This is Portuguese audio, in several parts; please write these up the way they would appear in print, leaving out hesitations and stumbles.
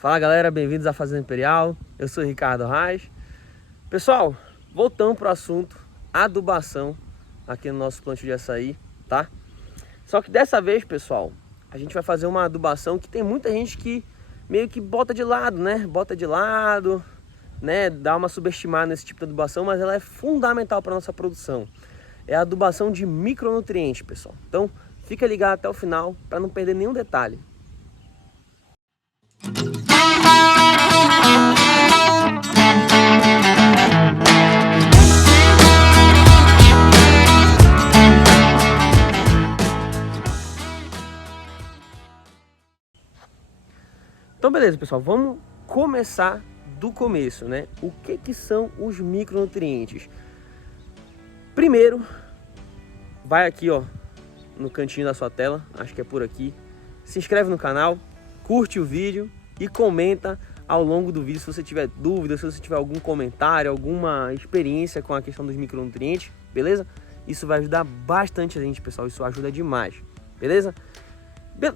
Fala galera, bem-vindos à Fazenda Imperial, eu sou o Ricardo Reis. Pessoal, voltamos para o assunto adubação aqui no nosso plantio de açaí, tá? Só que dessa vez, pessoal, a gente vai fazer uma adubação que tem muita gente que meio que bota de lado, né? Bota de lado, né? Dá uma subestimada nesse tipo de adubação, mas ela é fundamental para nossa produção. É a adubação de micronutrientes, pessoal. Então, fica ligado até o final para não perder nenhum detalhe. Então beleza, pessoal, vamos começar do começo, né? O que são os micronutrientes? Primeiro, vai aqui, ó, no cantinho da sua tela, acho que é por aqui. Se inscreve no canal, curte o vídeo e comenta ao longo do vídeo se você tiver dúvida, se você tiver algum comentário, alguma experiência com a questão dos micronutrientes, beleza? Isso vai ajudar bastante a gente, pessoal, isso ajuda demais, beleza?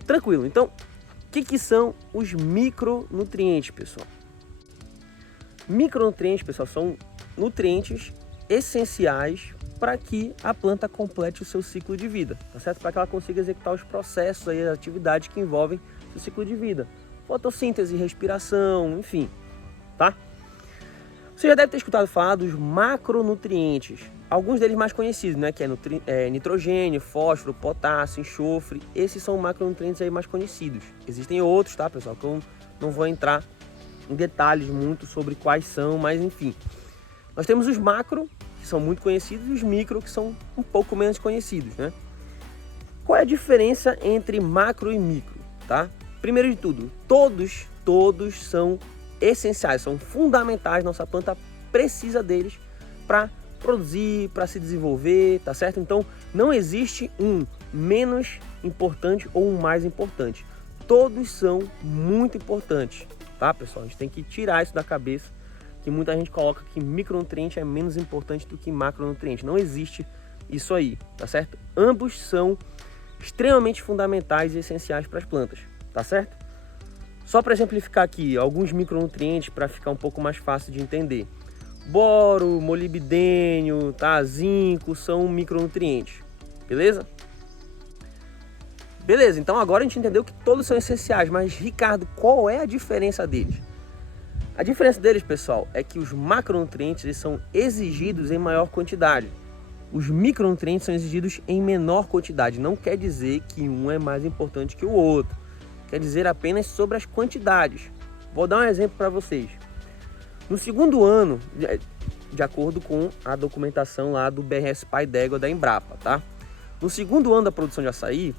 Tranquilo, então... O que são os micronutrientes, pessoal? Micronutrientes, pessoal, são nutrientes essenciais para que a planta complete o seu ciclo de vida, tá certo? Para que ela consiga executar os processos aí, as atividades que envolvem o ciclo de vida. Fotossíntese, respiração, enfim, tá? Você já deve ter escutado falar dos macronutrientes, alguns deles mais conhecidos, né? Que é nitrogênio, fósforo, potássio, enxofre. Esses são macronutrientes aí mais conhecidos. Existem outros, tá, pessoal? Que eu não vou entrar em detalhes muito sobre quais são, mas enfim. Nós temos os macro, que são muito conhecidos, e os micro, que são um pouco menos conhecidos, né? Qual é a diferença entre macro e micro, tá? Primeiro de tudo, todos são essenciais, são fundamentais, nossa planta precisa deles para produzir, para se desenvolver, tá certo? Então não existe um menos importante ou um mais importante, todos são muito importantes, tá, pessoal? A gente tem que tirar isso da cabeça, que muita gente coloca que micronutriente é menos importante do que macronutriente, não existe isso aí, tá certo? Ambos são extremamente fundamentais e essenciais para as plantas, tá certo? Só para exemplificar aqui, alguns micronutrientes para ficar um pouco mais fácil de entender. Boro, molibdênio, tá? Zinco são micronutrientes, beleza? Beleza, então agora a gente entendeu que todos são essenciais, mas Ricardo, qual é a diferença deles? A diferença deles, pessoal, é que os macronutrientes eles são exigidos em maior quantidade. Os micronutrientes são exigidos em menor quantidade, não quer dizer que um é mais importante que o outro. Quer dizer apenas sobre as quantidades. Vou dar um exemplo para vocês. No segundo ano, de acordo com a documentação lá do BRS Pai d'Égua da Embrapa, tá? No segundo ano da produção de açaí,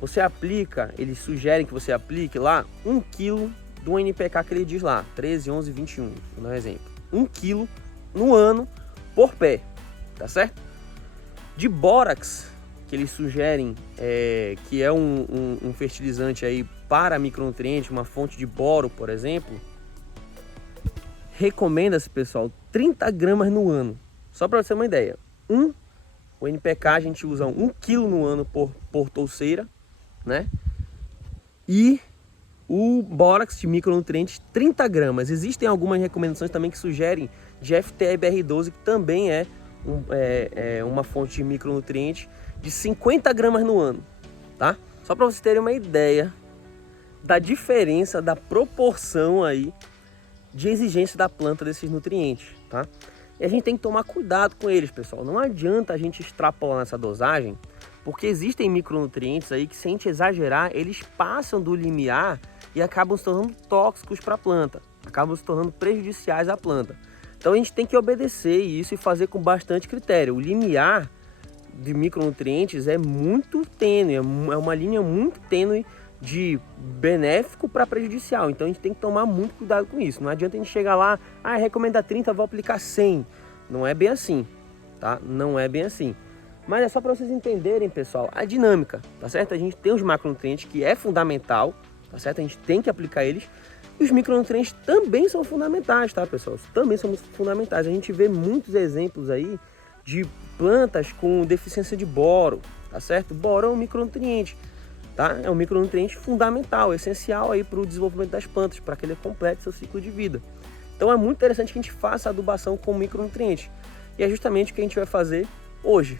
você aplica, eles sugerem que você aplique lá 1 kg do NPK que ele diz lá, 13, 11, 21, vou dar um exemplo. 1 kg no ano por pé, tá certo? De bórax, que eles sugerem, que é um fertilizante aí para micronutrientes, uma fonte de boro, por exemplo, recomenda-se, pessoal, 30 gramas no ano. Só para você ter uma ideia, o NPK a gente usa 1 kg no ano por touceira, né? E o bórax de micronutrientes, 30 gramas. Existem algumas recomendações também que sugerem de FTBR12, que também é uma fonte de micronutrientes, de 50 gramas no ano, tá? Só para vocês terem uma ideia da diferença, da proporção aí de exigência da planta desses nutrientes, tá? E a gente tem que tomar cuidado com eles, pessoal. Não adianta a gente extrapolar nessa dosagem, porque existem micronutrientes aí que, se a gente exagerar, eles passam do limiar e acabam se tornando tóxicos para a planta, acabam se tornando prejudiciais à planta. Então a gente tem que obedecer isso e fazer com bastante critério. O limiar de micronutrientes é muito tênue, é uma linha muito tênue de benéfico para prejudicial. Então a gente tem que tomar muito cuidado com isso. Não adianta a gente chegar lá, recomenda 30, vou aplicar 100. Não é bem assim, tá? Não é bem assim. Mas é só para vocês entenderem, pessoal, a dinâmica, tá certo? A gente tem os macronutrientes, que é fundamental, tá certo? A gente tem que aplicar eles. E os micronutrientes também são fundamentais, tá, pessoal? Também são fundamentais. A gente vê muitos exemplos aí de plantas com deficiência de boro, tá certo? Boro é um micronutriente, tá? É um micronutriente fundamental, essencial aí para o desenvolvimento das plantas, para que ele complete seu ciclo de vida. Então é muito interessante que a gente faça a adubação com micronutrientes. E é justamente o que a gente vai fazer hoje.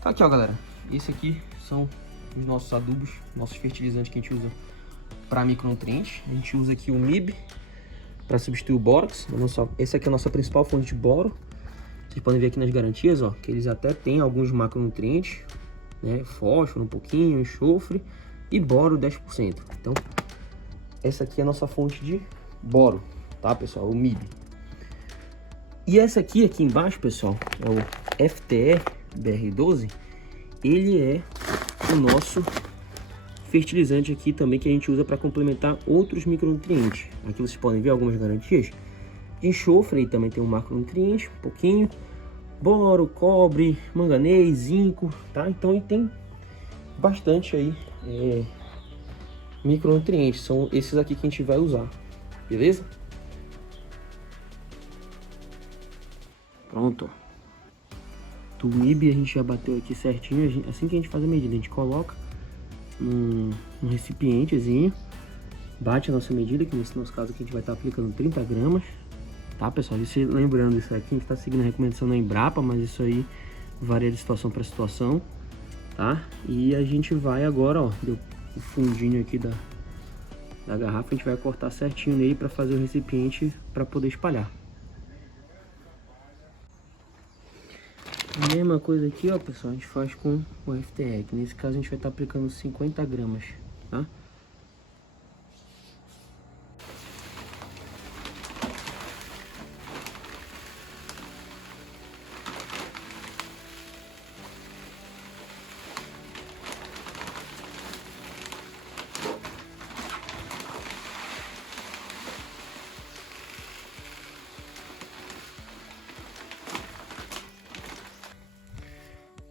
Tá aqui, ó, galera. Esse aqui são os nossos adubos, nossos fertilizantes que a gente usa para micronutrientes. A gente usa aqui o MIB para substituir o bórax. Essa aqui é a nossa principal fonte de boro. Vocês podem ver aqui nas garantias, ó, que eles até têm alguns macronutrientes, né? Fósforo um pouquinho, enxofre e boro 10%. Então, essa aqui é a nossa fonte de boro, tá, pessoal? O MIB. E essa aqui embaixo, pessoal, é o FTE BR12. Ele é o nosso fertilizante aqui também que a gente usa para complementar outros micronutrientes. Aqui vocês podem ver algumas garantias de enxofre, e também tem um macronutriente, um pouquinho, boro, cobre, manganês, zinco, tá? Então ele tem bastante aí micronutrientes, são esses aqui que a gente vai usar, beleza? Pronto. Do MIB a gente já bateu aqui certinho. Assim que a gente faz a medida, a gente coloca num recipientezinho, bate a nossa medida, que nesse nosso caso aqui a gente vai estar aplicando 30 gramas, tá, pessoal? E lembrando, isso aqui a gente está seguindo a recomendação da Embrapa, mas isso aí varia de situação para situação, tá? E a gente vai agora, ó, deu o fundinho aqui da garrafa, a gente vai cortar certinho nele para fazer o recipiente para poder espalhar. A mesma coisa aqui, ó, pessoal, a gente faz com o FTE, que nesse caso a gente vai estar aplicando 50 gramas, tá?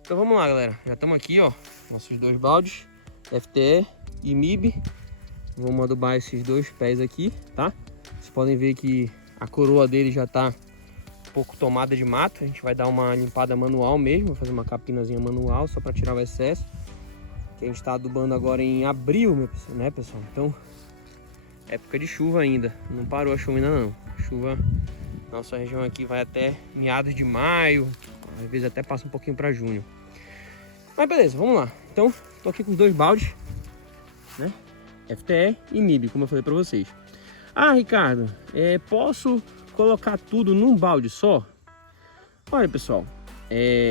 Então vamos lá, galera, já estamos aqui, ó, nossos dois baldes, FTE e MIB. Vamos adubar esses dois pés aqui, tá? Vocês podem ver que a coroa dele já tá um pouco tomada de mato. A gente vai dar uma limpada manual mesmo, vai fazer uma capinazinha manual só para tirar o excesso. Que a gente está adubando agora em abril, né, pessoal? Então, época de chuva ainda, não parou a chuva ainda não. Chuva, nossa região aqui vai até meados de maio, às vezes até passa um pouquinho para junho. Mas beleza, vamos lá. Então, tô aqui com os dois baldes, né? FTE e MIB, como eu falei para vocês. Ah, Ricardo, posso colocar tudo num balde só? Olha, pessoal,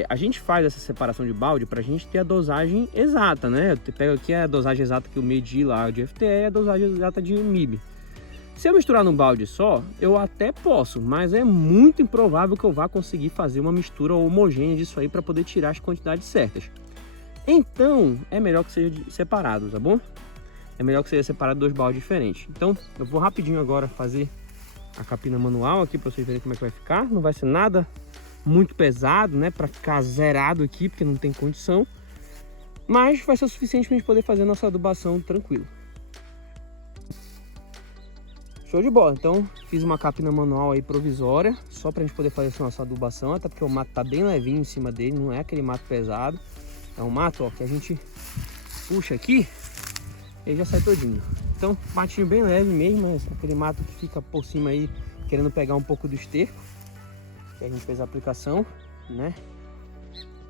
a gente faz essa separação de balde para a gente ter a dosagem exata, né? Eu pego aqui a dosagem exata que eu medi lá de FTE e a dosagem exata de MIB. Se eu misturar num balde só, eu até posso, mas é muito improvável que eu vá conseguir fazer uma mistura homogênea disso aí para poder tirar as quantidades certas. Então, é melhor que seja separado, tá bom? É melhor que seja separado dois baldes diferentes. Então, eu vou rapidinho agora fazer a capina manual aqui para vocês verem como é que vai ficar. Não vai ser nada muito pesado, né? Para ficar zerado aqui, porque não tem condição. Mas vai ser o suficiente para a gente poder fazer a nossa adubação tranquilo. Show de bola, então fiz uma capina manual aí provisória, só pra gente poder fazer essa nossa adubação, até porque o mato tá bem levinho em cima dele, não é aquele mato pesado. É um mato, ó, que a gente puxa aqui, ele já sai todinho. Então, matinho bem leve mesmo, é aquele mato que fica por cima aí, querendo pegar um pouco do esterco, que a gente fez a aplicação, né?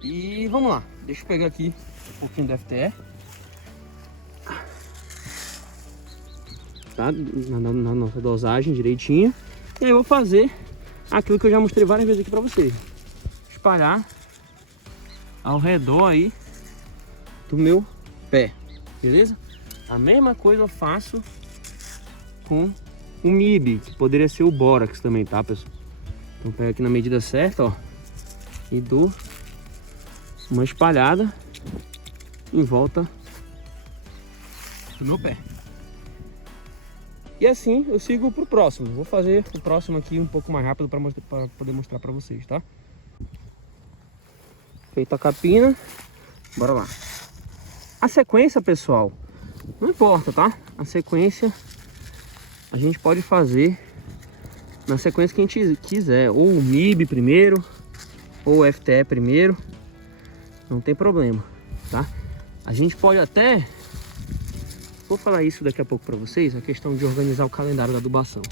E vamos lá, deixa eu pegar aqui um pouquinho do FTE. Tá? Na nossa dosagem direitinho. E aí eu vou fazer aquilo que eu já mostrei várias vezes aqui pra vocês. Espalhar ao redor aí do meu pé, beleza? A mesma coisa eu faço com o MIB, que poderia ser o bórax também, tá, pessoal? Então pego aqui na medida certa, ó, e dou uma espalhada em volta do meu pé. E assim eu sigo pro próximo. Vou fazer o próximo aqui um pouco mais rápido para poder mostrar para vocês, tá? Feita a capina, bora lá. A sequência, pessoal, não importa, tá? A sequência a gente pode fazer na sequência que a gente quiser. Ou o MIB primeiro, ou o FTE primeiro. Não tem problema. tá? A gente pode até... Vou falar isso daqui a pouco para vocês, a questão de organizar o calendário da adubação.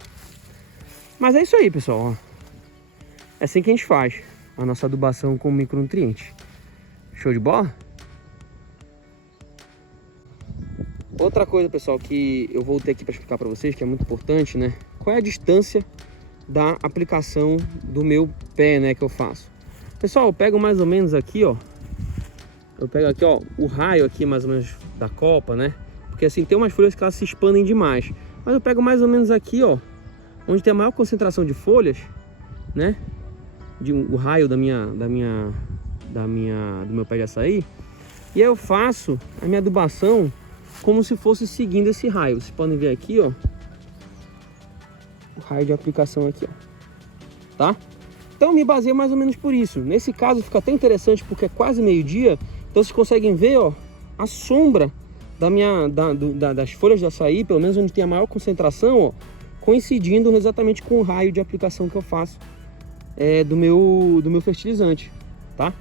Mas é isso aí, pessoal, ó. É assim que a gente faz a nossa adubação com micronutrientes. Show de bola? Outra coisa, pessoal, que eu voltei aqui para explicar para vocês, que é muito importante, né? Qual é a distância da aplicação do meu pé, né, que eu faço? Pessoal, eu pego mais ou menos aqui, ó. Eu pego aqui, ó, o raio aqui mais ou menos da copa, né? Porque assim, tem umas folhas que elas se expandem demais. Mas eu pego mais ou menos aqui, ó, onde tem a maior concentração de folhas, né? O raio do meu pé de açaí. E aí eu faço a minha adubação como se fosse seguindo esse raio. Vocês podem ver aqui, ó, o raio de aplicação aqui, ó, tá? Então me baseio mais ou menos por isso. Nesse caso fica até interessante porque é quase meio-dia. Então vocês conseguem ver, ó, a sombra das folhas de açaí, pelo menos onde tem a maior concentração, ó, coincidindo exatamente com o raio de aplicação que eu faço do meu fertilizante, tá?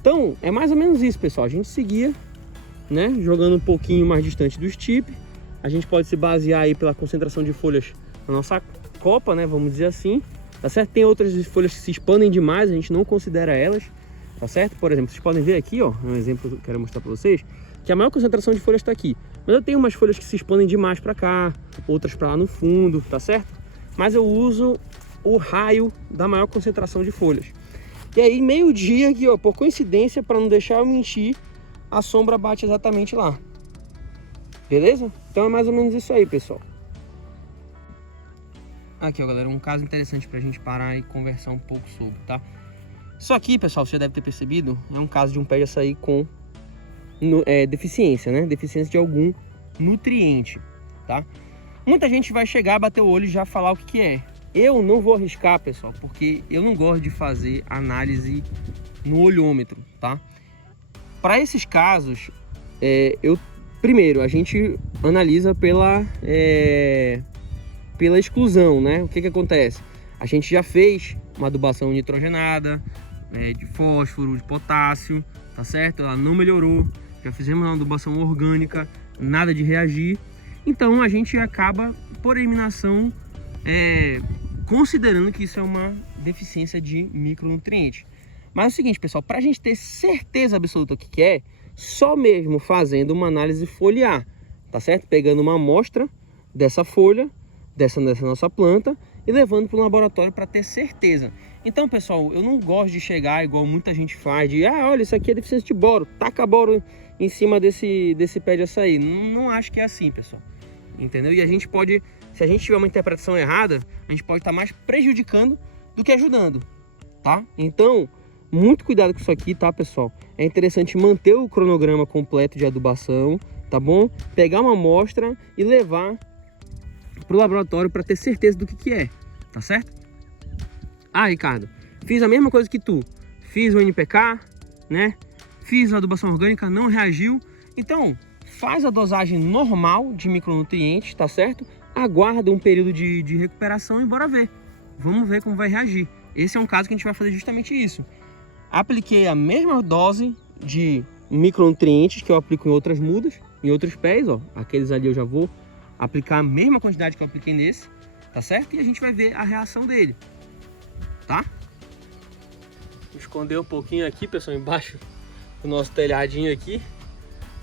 Então é mais ou menos isso, pessoal. A gente seguia, né, jogando um pouquinho mais distante do estipe. A gente pode se basear aí pela concentração de folhas na nossa copa, né, vamos dizer assim, tá certo? Tem outras folhas que se expandem demais, a gente não considera elas, tá certo? Por exemplo, vocês podem ver aqui, ó, um exemplo que eu quero mostrar para vocês, que a maior concentração de folhas está aqui. Mas eu tenho umas folhas que se expandem demais para cá, outras para lá no fundo, tá certo? Mas eu uso o raio da maior concentração de folhas. E aí, meio-dia aqui, ó, por coincidência, para não deixar eu mentir, a sombra bate exatamente lá. Beleza? Então é mais ou menos isso aí, pessoal. Aqui, ó, galera, um caso interessante pra gente parar e conversar um pouco sobre, tá? Isso aqui, pessoal, você já deve ter percebido, é um caso de um pé de açaí com deficiência, né? Deficiência de algum nutriente, tá? Muita gente vai chegar, bater o olho e já falar o que é. Eu não vou arriscar, pessoal, porque eu não gosto de fazer análise no olhômetro, tá? Para esses casos, primeiro, a gente analisa pela exclusão, né? O que acontece? A gente já fez uma adubação nitrogenada, de fósforo, de potássio, tá certo? Ela não melhorou. Já fizemos uma adubação orgânica, nada de reagir. Então a gente acaba, por eliminação, considerando que isso é uma deficiência de micronutriente. Mas é o seguinte, pessoal, para a gente ter certeza absoluta do que é, só mesmo fazendo uma análise foliar, tá certo? Pegando uma amostra dessa folha, dessa nossa planta e levando para o laboratório para ter certeza. Então, pessoal, eu não gosto de chegar igual muita gente faz, de olha, isso aqui é deficiência de boro, taca boro em cima desse pé de açaí. Não acho que é assim, pessoal, entendeu? E a gente pode, se a gente tiver uma interpretação errada, a gente pode estar mais prejudicando do que ajudando, tá? Então, muito cuidado com isso aqui, tá, pessoal? É interessante manter o cronograma completo de adubação, tá bom? Pegar uma amostra e levar para o laboratório para ter certeza do que é, tá certo? Ricardo, fiz a mesma coisa que tu. Fiz o NPK, né? Fiz a adubação orgânica, não reagiu. Então, faz a dosagem normal de micronutrientes, tá certo? Aguarda um período de recuperação e bora ver. Vamos ver como vai reagir. Esse é um caso que a gente vai fazer justamente isso. Apliquei a mesma dose de micronutrientes que eu aplico em outras mudas, em outros pés, ó. Aqueles ali eu já vou aplicar a mesma quantidade que eu apliquei nesse, tá certo? E a gente vai ver a reação dele, tá? Vou esconder um pouquinho aqui, pessoal, embaixo do nosso telhadinho aqui,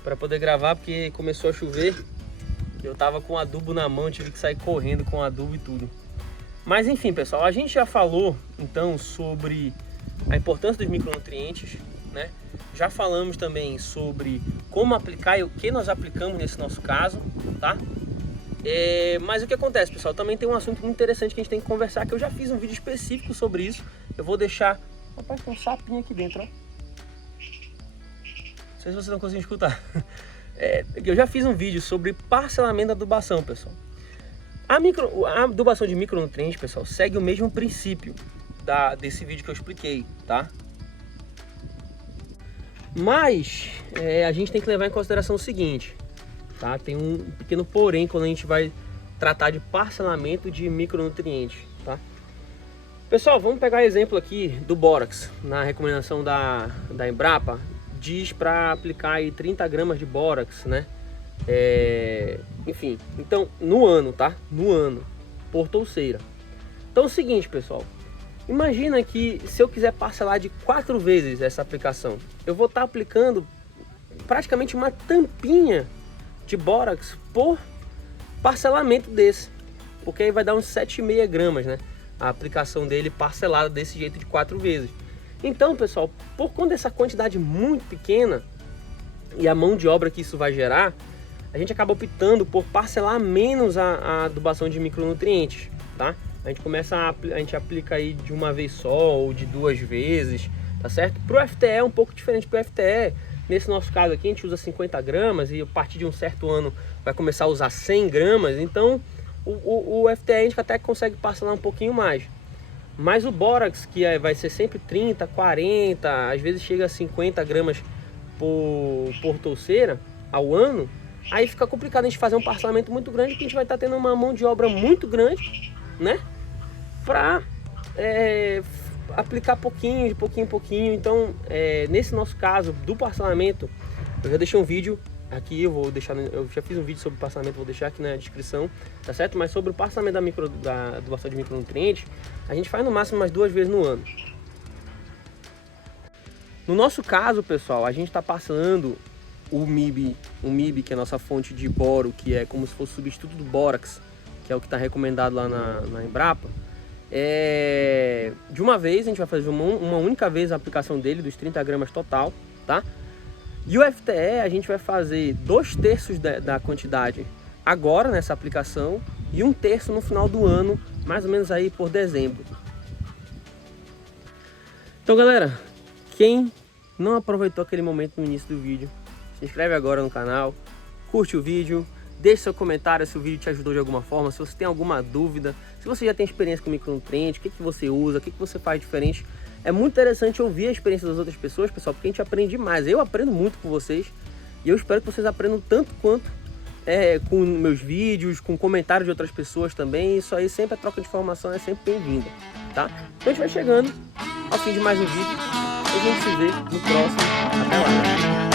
para poder gravar, porque começou a chover. Eu tava com adubo na mão, tive que sair correndo com adubo e tudo. Mas enfim, pessoal, a gente já falou então sobre a importância dos micronutrientes, né? Já falamos também sobre como aplicar e o que nós aplicamos nesse nosso caso, tá? Mas o que acontece, pessoal? Também tem um assunto muito interessante que a gente tem que conversar, que eu já fiz um vídeo específico sobre isso. Eu vou deixar... Rapaz, tem um sapinho aqui dentro, ó. Não sei se vocês não conseguem escutar. Eu já fiz um vídeo sobre parcelamento da adubação, pessoal. A adubação de micronutrientes, pessoal, segue o mesmo princípio desse vídeo que eu expliquei, tá? Mas a gente tem que levar em consideração o seguinte, tá? Tem um pequeno porém quando a gente vai tratar de parcelamento de micronutrientes, tá? Pessoal, vamos pegar exemplo aqui do bórax, na recomendação da Embrapa, diz para aplicar aí 30 gramas de bórax, né? Enfim, então no ano, tá? No ano, por touceira. Então é o seguinte, pessoal, imagina que se eu quiser parcelar de 4 vezes essa aplicação, eu vou estar aplicando praticamente uma tampinha de bórax por parcelamento desse, porque aí vai dar uns 7,5 gramas, né? A aplicação dele parcelada desse jeito de 4 vezes. Então, pessoal, por conta dessa quantidade muito pequena e a mão de obra que isso vai gerar, a gente acaba optando por parcelar menos a adubação de micronutrientes, tá? A gente aplica aí de uma vez só ou de 2 vezes, tá certo? Para o FTE é um pouco diferente. Para o FTE, nesse nosso caso aqui, a gente usa 50 gramas e a partir de um certo ano vai começar a usar 100 gramas. Então, o FTE a gente até consegue parcelar um pouquinho mais. Mas o bórax, que vai ser sempre 30, 40, às vezes chega a 50 gramas por touceira ao ano, aí fica complicado a gente fazer um parcelamento muito grande, porque a gente vai estar tendo uma mão de obra muito grande, né? Para aplicar pouquinho, de pouquinho em pouquinho. Então, nesse nosso caso do parcelamento, eu já deixei um vídeo aqui, eu já fiz um vídeo sobre parcelamento, vou deixar aqui na descrição, tá certo? Mas sobre o parcelamento da adubação de micronutrientes, a gente faz no máximo umas 2 vezes no ano. No nosso caso, pessoal, a gente está passando o MIB, que é a nossa fonte de boro, que é como se fosse o substituto do bórax, que é o que está recomendado lá na Embrapa. De uma vez, a gente vai fazer uma única vez a aplicação dele, dos 30 gramas total, tá? E o FTE a gente vai fazer 2/3 da quantidade agora nessa aplicação e 1/3 no final do ano, mais ou menos aí por dezembro. Então, galera, quem não aproveitou aquele momento no início do vídeo, se inscreve agora no canal, curte o vídeo, deixe seu comentário se o vídeo te ajudou de alguma forma, se você tem alguma dúvida, se você já tem experiência com micronutrientes, o que você usa, o que você faz diferente. É muito interessante ouvir a experiência das outras pessoas, pessoal, porque a gente aprende demais. Eu aprendo muito com vocês e eu espero que vocês aprendam tanto quanto com meus vídeos, com comentários de outras pessoas também. Isso aí, sempre a troca de informação é sempre bem-vinda, tá? Então a gente vai chegando ao fim de mais um vídeo e a gente se vê no próximo. Até lá!